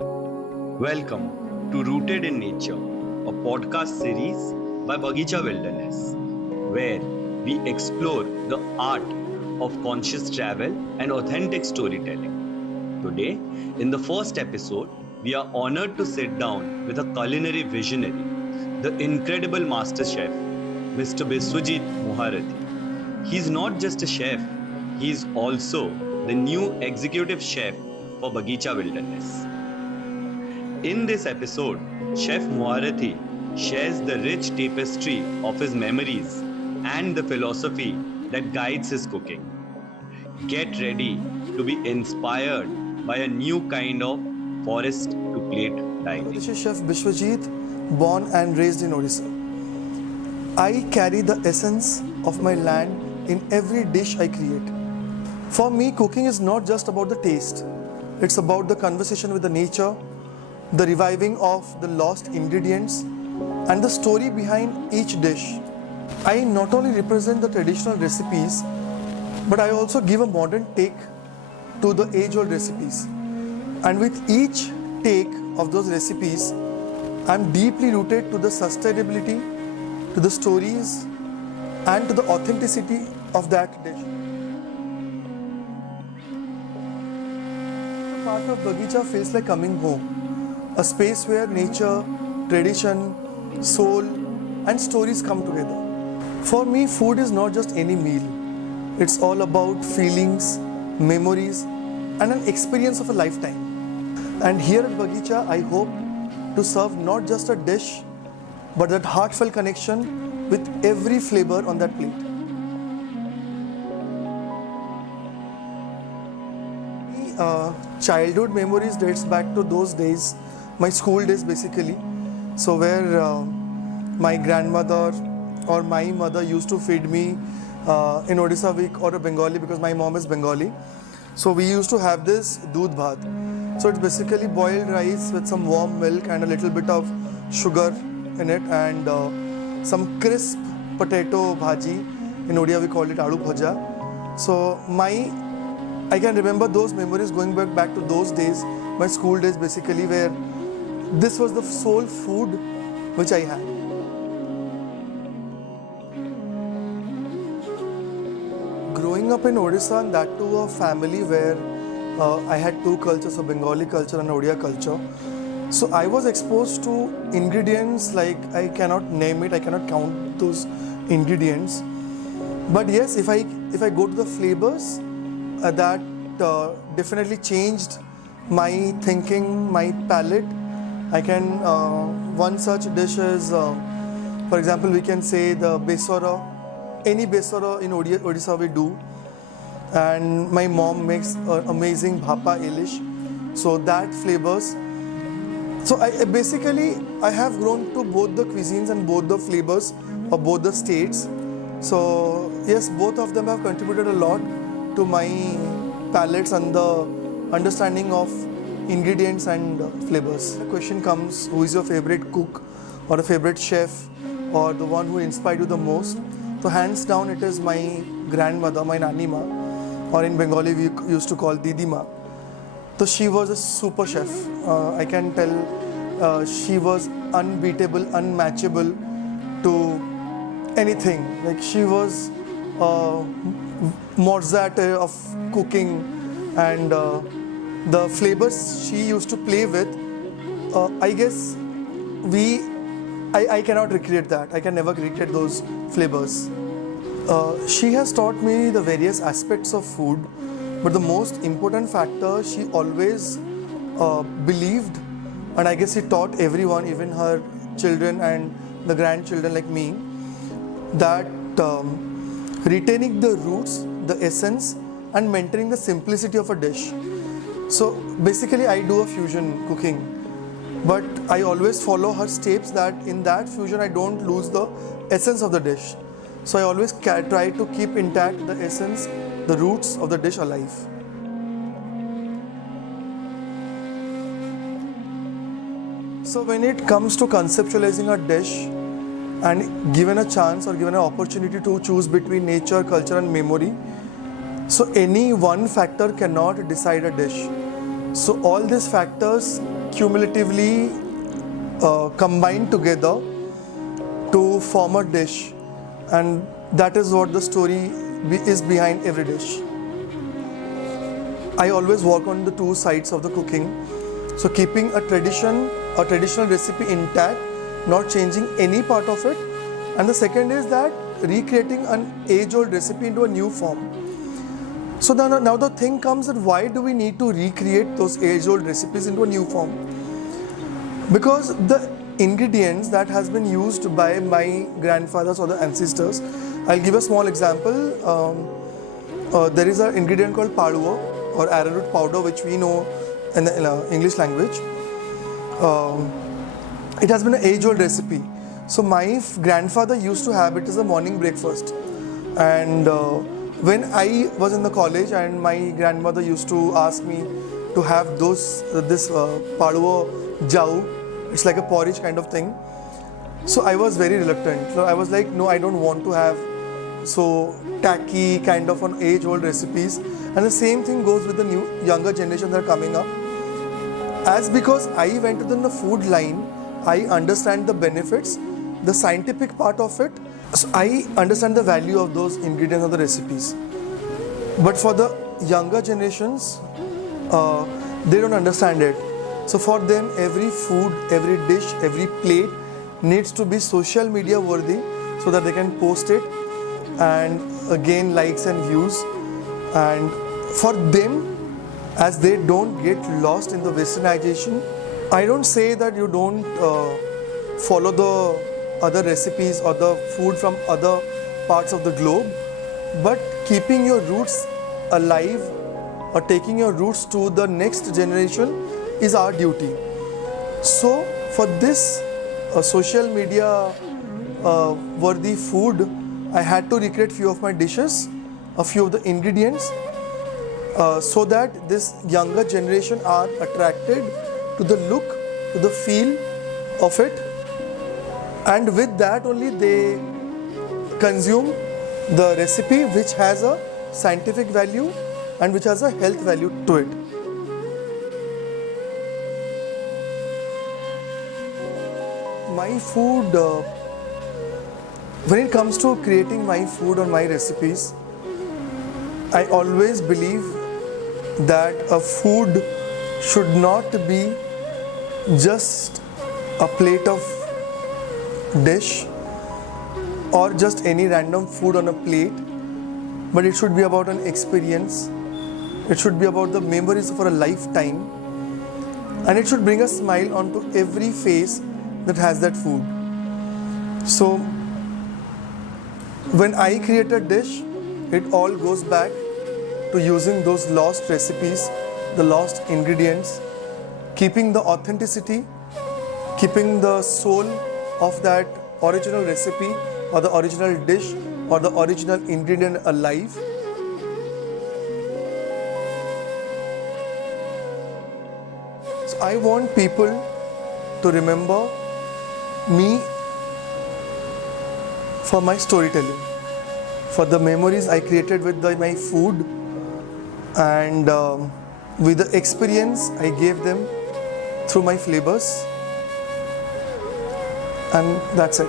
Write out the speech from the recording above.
Welcome to Rooted in Nature, a podcast series by Bagicha Wilderness, where we explore the art of conscious travel and authentic storytelling. Today, in the first episode, we are honored to sit down with a culinary visionary, the incredible Masterchef, Mr. Biswajit Moharathi. He's not just a chef, he's also the new executive chef for Bagicha Wilderness. In this episode, Chef Moharathi shares the rich tapestry of his memories and the philosophy that guides his cooking. Get ready to be inspired by a new kind of forest to plate dining. This is Chef Biswajit, born and raised in Odisha. I carry the essence of my land in every dish I create. For me, cooking is not just about the taste. It's about the conversation with the nature, the reviving of the lost ingredients, and the story behind each dish. I not only represent the traditional recipes, but I also give a modern take to the age-old recipes. And with each take of those recipes, I'm deeply rooted to the sustainability, to the stories, and to the authenticity of that dish. The part of Bagicha feels like coming home. A space where nature, tradition, soul, and stories come together. For me, food is not just any meal. It's all about feelings, memories, and an experience of a lifetime. And here at Bagicha, I hope to serve not just a dish, but that heartfelt connection with every flavor on that plate. Childhood memories dates back to those days, my school days basically. So where my grandmother or my mother used to feed me in Odisha week or a Bengali, because my mom is Bengali. So we used to have this doodh bhat. So it's basically boiled rice with some warm milk and a little bit of sugar in it, and some crisp potato bhaji. In Odia we call it aloo bhaja. So I can remember those memories going back to those days, my school days basically, where this was the sole food which I had. Growing up in Odisha, and that too a family where I had two cultures, a Bengali culture and Odia culture. So I was exposed to ingredients like I cannot name it, I cannot count those ingredients. But yes, if I go to the flavors, that definitely changed my thinking, my palate. I can, one such dish is, for example, we can say the besora. Any besora in Odisha we do. And my mom makes amazing bhapa elish. So that flavors. So I have grown to both the cuisines and both the flavors of both the states. So yes, both of them have contributed a lot to my palates and the understanding of ingredients and flavors. The question comes, who is your favorite cook or a favorite chef or the one who inspired you the most? So hands down it is my grandmother, my Nani Ma, or in Bengali we used to call Didi Ma. So she was a super chef. I can tell she was unbeatable, unmatchable to anything. Like she was Mozart of cooking, and the flavors she used to play with, I guess I cannot recreate that. I can never recreate those flavors. She has taught me the various aspects of food, but the most important factor, she always believed, and I guess she taught everyone, even her children and the grandchildren like me, that retaining the roots, the essence, and maintaining the simplicity of a dish. So basically I do a fusion cooking, but I always follow her steps that in that fusion I don't lose the essence of the dish. So I always try to keep intact the essence, the roots of the dish alive. So when it comes to conceptualizing a dish and given a chance or given an opportunity to choose between nature, culture and memory, so any one factor cannot decide a dish. So all these factors cumulatively combined together to form a dish, and that is what the story is behind every dish. I always work on the two sides of the cooking, so keeping a traditional recipe intact, not changing any part of it, and the second is that recreating an age-old recipe into a new form. So now the thing comes that why do we need to recreate those age-old recipes into a new form? Because the ingredients that has been used by my grandfathers or the ancestors, I'll give a small example. There is an ingredient called paduva or arrowroot powder, which we know in the English language. It has been an age-old recipe. So my grandfather used to have it as a morning breakfast, and when I was in the college and my grandmother used to ask me to have this paduva jau, it's like a porridge kind of thing. So I was very reluctant. So I was like, no, I don't want to have so tacky kind of an age-old recipes. And the same thing goes with the younger generation that are coming up. As because I went within the food line, I understand the benefits, the scientific part of it. So I understand the value of those ingredients of the recipes. But for the younger generations, they don't understand it. So for them, every food, every dish, every plate needs to be social media worthy so that they can post it and gain likes and views. And for them, as they don't get lost in the westernization, I don't say that you don't follow the other recipes or the food from other parts of the globe, but keeping your roots alive or taking your roots to the next generation is our duty. So for this social media worthy food, I had to recreate few of my dishes, a few of the ingredients, so that this younger generation are attracted to the look, to the feel of it, and with that only they consume the recipe which has a scientific value and which has a health value to it. My food, when it comes to creating my food or my recipes, I always believe that a food should not be just a plate of dish or just any random food on a plate, but it should be about an experience. It should be about the memories for a lifetime, and it should bring a smile onto every face that has that food. So when I create a dish, it all goes back to using those lost recipes, the lost ingredients, keeping the authenticity, keeping the soul of that original recipe or the original dish or the original ingredient alive. So I want people to remember me for my storytelling, for the memories I created with my food, and with the experience I gave them through my flavors. And that's it.